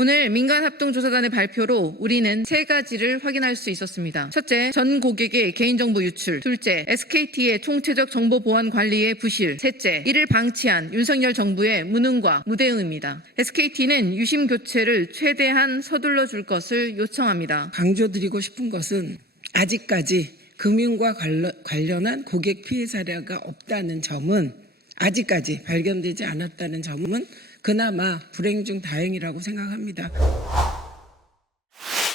오늘 민간합동조사단의 발표로 우리는 세 가지를 확인할 수 있었습니다. 첫째, 전 고객의 개인정보 유출. 둘째, SKT의 총체적 정보 보안 관리의 부실. 셋째, 이를 방치한 윤석열 정부의 무능과 무대응입니다. SKT는 유심 교체를 최대한 서둘러 줄 것을 요청합니다. 강조드리고 싶은 것은 아직까지 금융과 관련한 고객 피해 사례가 없다는 점은, 아직까지 발견되지 않았다는 점은 그나마 불행 중 다행이라고 생각합니다.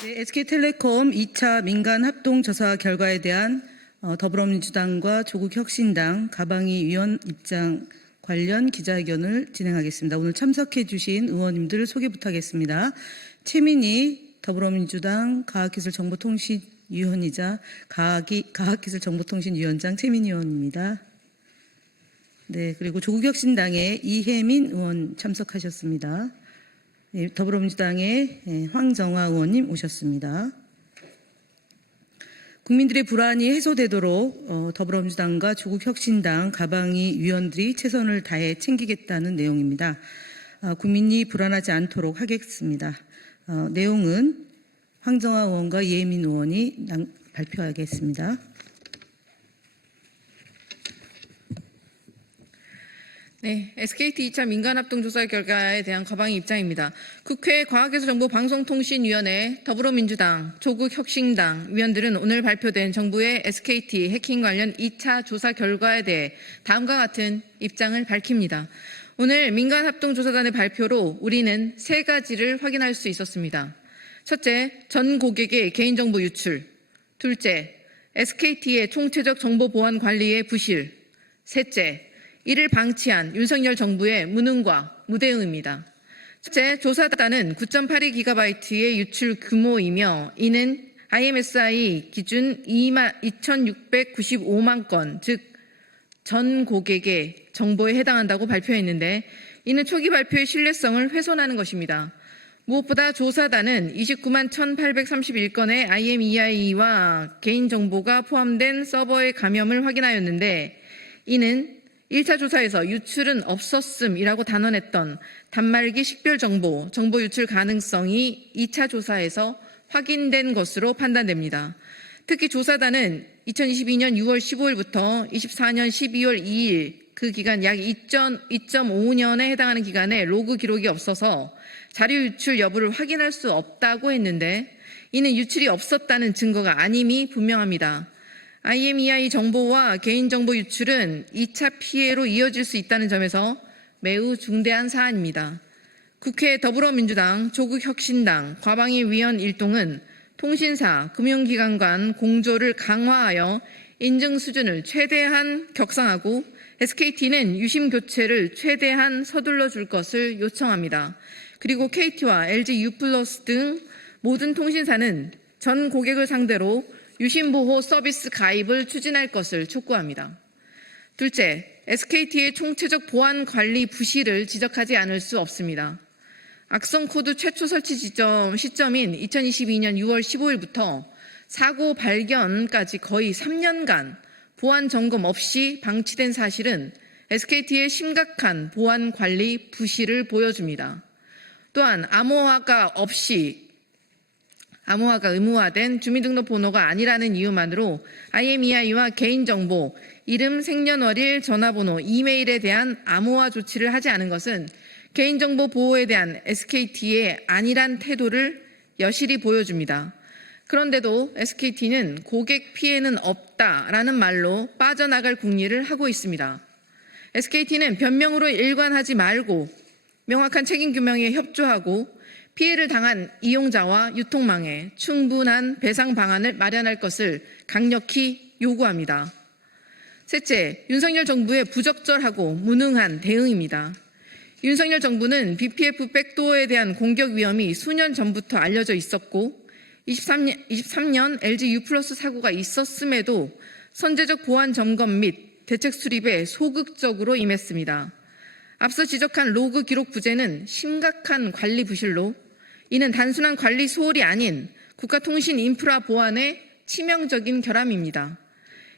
네, SK텔레콤 2차 민간합동조사 결과에 대한 더불어민주당과 조국혁신당 가방위 위원 입장 관련 기자회견을 진행하겠습니다. 오늘 참석해 주신 의원님들 소개 부탁하겠습니다. 최민희 더불어민주당 과학기술정보통신위원이자 과학기술정보통신위원장 최민희 의원입니다. 네, 그리고 조국혁신당의 이혜민 의원 참석하셨습니다. 네, 더불어민주당의 황정화 의원님 오셨습니다. 국민들의 불안이 해소되도록 더불어민주당과 조국혁신당 가방위 위원들이 최선을 다해 챙기겠다는 내용입니다. 국민이 불안하지 않도록 하겠습니다. 내용은 황정화 의원과 이혜민 의원이 발표하겠습니다. 네, SKT 2차 민간합동조사 결과에 대한 가방위 입장입니다. 국회 과학기술정보방송통신위원회 더불어민주당, 조국혁신당 위원들은 오늘 발표된 정부의 SKT 해킹 관련 2차 조사 결과에 대해 다음과 같은 입장을 밝힙니다. 오늘 민간합동조사단의 발표로 우리는 세 가지를 확인할 수 있었습니다. 첫째, 전 고객의 개인정보 유출. 둘째, SKT의 총체적 정보 보안 관리의 부실. 셋째, 이를 방치한 윤석열 정부의 무능과 무대응입니다. 첫째, 조사단은 9.82GB의 유출 규모이며 이는 IMSI 기준 2,695만 건, 즉 전 고객의 정보에 해당한다고 발표했는데 이는 초기 발표의 신뢰성을 훼손하는 것입니다. 무엇보다 조사단은 29만 1,831건의 IMEI와 개인정보가 포함된 서버의 감염을 확인하였는데 이는 1차 조사에서 유출은 없었음이라고 단언했던 단말기 식별 정보 유출 가능성이 2차 조사에서 확인된 것으로 판단됩니다. 특히 조사단은 2022년 6월 15일부터 24년 12월 2일 그 기간 약 2.5년에 해당하는 기간에 로그 기록이 없어서 자료 유출 여부를 확인할 수 없다고 했는데 이는 유출이 없었다는 증거가 아님이 분명합니다. IMEI 정보와 개인정보 유출은 2차 피해로 이어질 수 있다는 점에서 매우 중대한 사안입니다. 국회 더불어민주당, 조국혁신당, 과방위 위원 일동은 통신사, 금융기관 간 공조를 강화하여 인증 수준을 최대한 격상하고 SKT는 유심 교체를 최대한 서둘러 줄 것을 요청합니다. 그리고 KT와 LG U+ 등 모든 통신사는 전 고객을 상대로 유심보호 서비스 가입을 추진할 것을 촉구합니다. 둘째, SKT의 총체적 보안 관리 부실을 지적하지 않을 수 없습니다. 악성 코드 최초 설치 시점인 2022년 6월 15일부터 사고 발견까지 거의 3년간 보안 점검 없이 방치된 사실은 SKT의 심각한 보안 관리 부실을 보여줍니다. 또한 암호화가 의무화된 주민등록번호가 아니라는 이유만으로 IMEI와 개인정보, 이름, 생년월일, 전화번호, 이메일에 대한 암호화 조치를 하지 않은 것은 개인정보 보호에 대한 SKT의 안일한 태도를 여실히 보여줍니다. 그런데도 SKT는 고객 피해는 없다라는 말로 빠져나갈 궁리를 하고 있습니다. SKT는 변명으로 일관하지 말고 명확한 책임 규명에 협조하고 피해를 당한 이용자와 유통망에 충분한 배상 방안을 마련할 것을 강력히 요구합니다. 셋째, 윤석열 정부의 부적절하고 무능한 대응입니다. 윤석열 정부는 BPF 백도어에 대한 공격 위험이 수년 전부터 알려져 있었고 23년 LG U+ 사고가 있었음에도 선제적 보안 점검 및 대책 수립에 소극적으로 임했습니다. 앞서 지적한 로그 기록 부재는 심각한 관리 부실로 이는 단순한 관리 소홀이 아닌 국가통신 인프라 보안의 치명적인 결함입니다.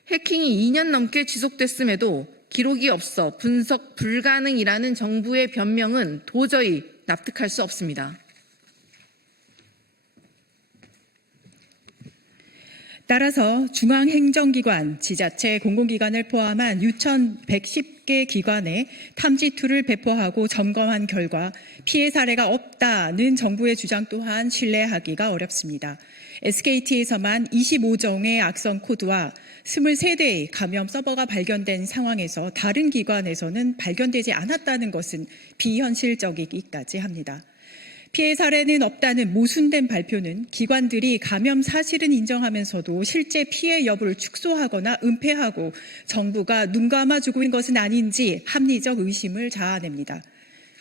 해킹이 2년 넘게 지속됐음에도 기록이 없어 분석 불가능이라는 정부의 변명은 도저히 납득할 수 없습니다. 따라서 중앙행정기관, 지자체, 공공기관을 포함한 6,110개 기관에 탐지2를 배포하고 점검한 결과 피해 사례가 없다는 정부의 주장 또한 신뢰하기가 어렵습니다. SKT에서만 25종의 악성 코드와 23대의 감염 서버가 발견된 상황에서 다른 기관에서는 발견되지 않았다는 것은 비현실적이기까지 합니다. 피해 사례는 없다는 모순된 발표는 기관들이 감염 사실은 인정하면서도 실제 피해 여부를 축소하거나 은폐하고 정부가 눈 감아주고 있는 것은 아닌지 합리적 의심을 자아냅니다.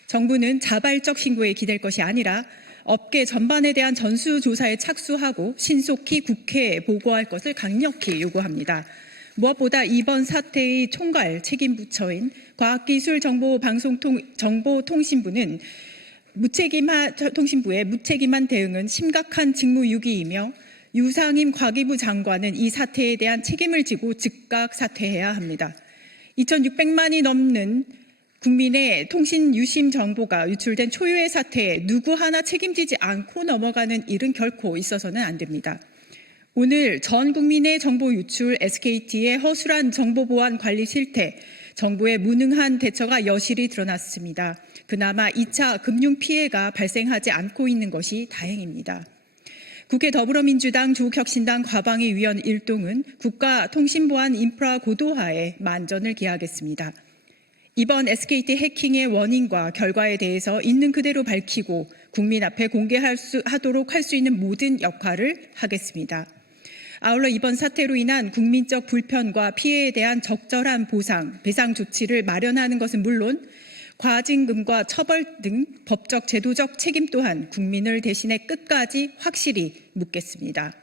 정부는 자발적 신고에 기댈 것이 아니라 업계 전반에 대한 전수조사에 착수하고 신속히 국회에 보고할 것을 강력히 요구합니다. 무엇보다 이번 사태의 총괄 책임 부처인 과학기술정보통신부는 통신부의 무책임한 대응은 심각한 직무유기이며 유상임 과기부 장관은 이 사태에 대한 책임을 지고 즉각 사퇴해야 합니다. 2,600만이 넘는 국민의 통신 유심 정보가 유출된 초유의 사태에 누구 하나 책임지지 않고 넘어가는 일은 결코 있어서는 안 됩니다. 오늘 전 국민의 정보 유출, SKT의 허술한 정보 보안 관리 실태, 정부의 무능한 대처가 여실히 드러났습니다. 그나마 2차 금융 피해가 발생하지 않고 있는 것이 다행입니다. 국회 더불어민주당 조국혁신당 과방위 위원 일동은 국가통신보안 인프라 고도화에 만전을 기하겠습니다. 이번 SKT 해킹의 원인과 결과에 대해서 있는 그대로 밝히고 국민 앞에 공개하도록 할 수 있는 모든 역할을 하겠습니다. 아울러 이번 사태로 인한 국민적 불편과 피해에 대한 적절한 보상, 배상 조치를 마련하는 것은 물론 과징금과 처벌 등 법적 제도적 책임 또한 국민을 대신해 끝까지 확실히 묻겠습니다.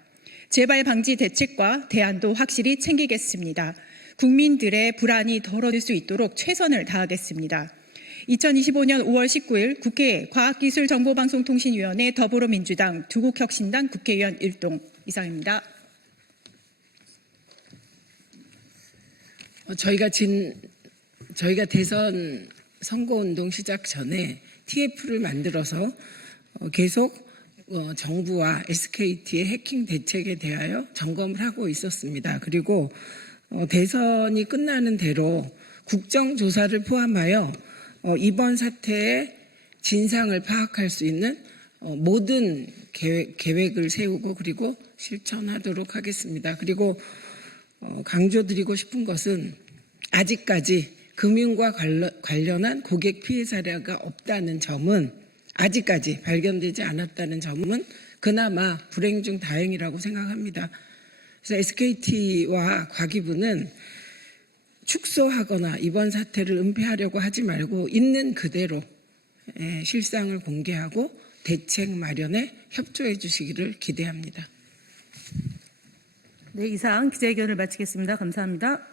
재발 방지 대책과 대안도 확실히 챙기겠습니다. 국민들의 불안이 덜어질 수 있도록 최선을 다하겠습니다. 2025년 5월 19일 국회 과학기술정보방송통신위원회 더불어민주당 조국혁신당 국회의원 일동 이상입니다. 저희가 대선 선거운동 시작 전에 TF를 만들어서 계속 정부와 SKT의 해킹 대책에 대하여 점검을 하고 있었습니다. 그리고 대선이 끝나는 대로 국정조사를 포함하여 이번 사태의 진상을 파악할 수 있는 모든 계획을 세우고 그리고 실천하도록 하겠습니다. 그리고 강조드리고 싶은 것은 아직까지 금융과 관련한 고객 피해 사례가 없다는 점은 아직까지 발견되지 않았다는 점은 그나마 불행 중 다행이라고 생각합니다. 그래서 SKT와 과기부는 축소하거나 이번 사태를 은폐하려고 하지 말고 있는 그대로 실상을 공개하고 대책 마련에 협조해 주시기를 기대합니다. 네, 이상 기자회견을 마치겠습니다. 감사합니다.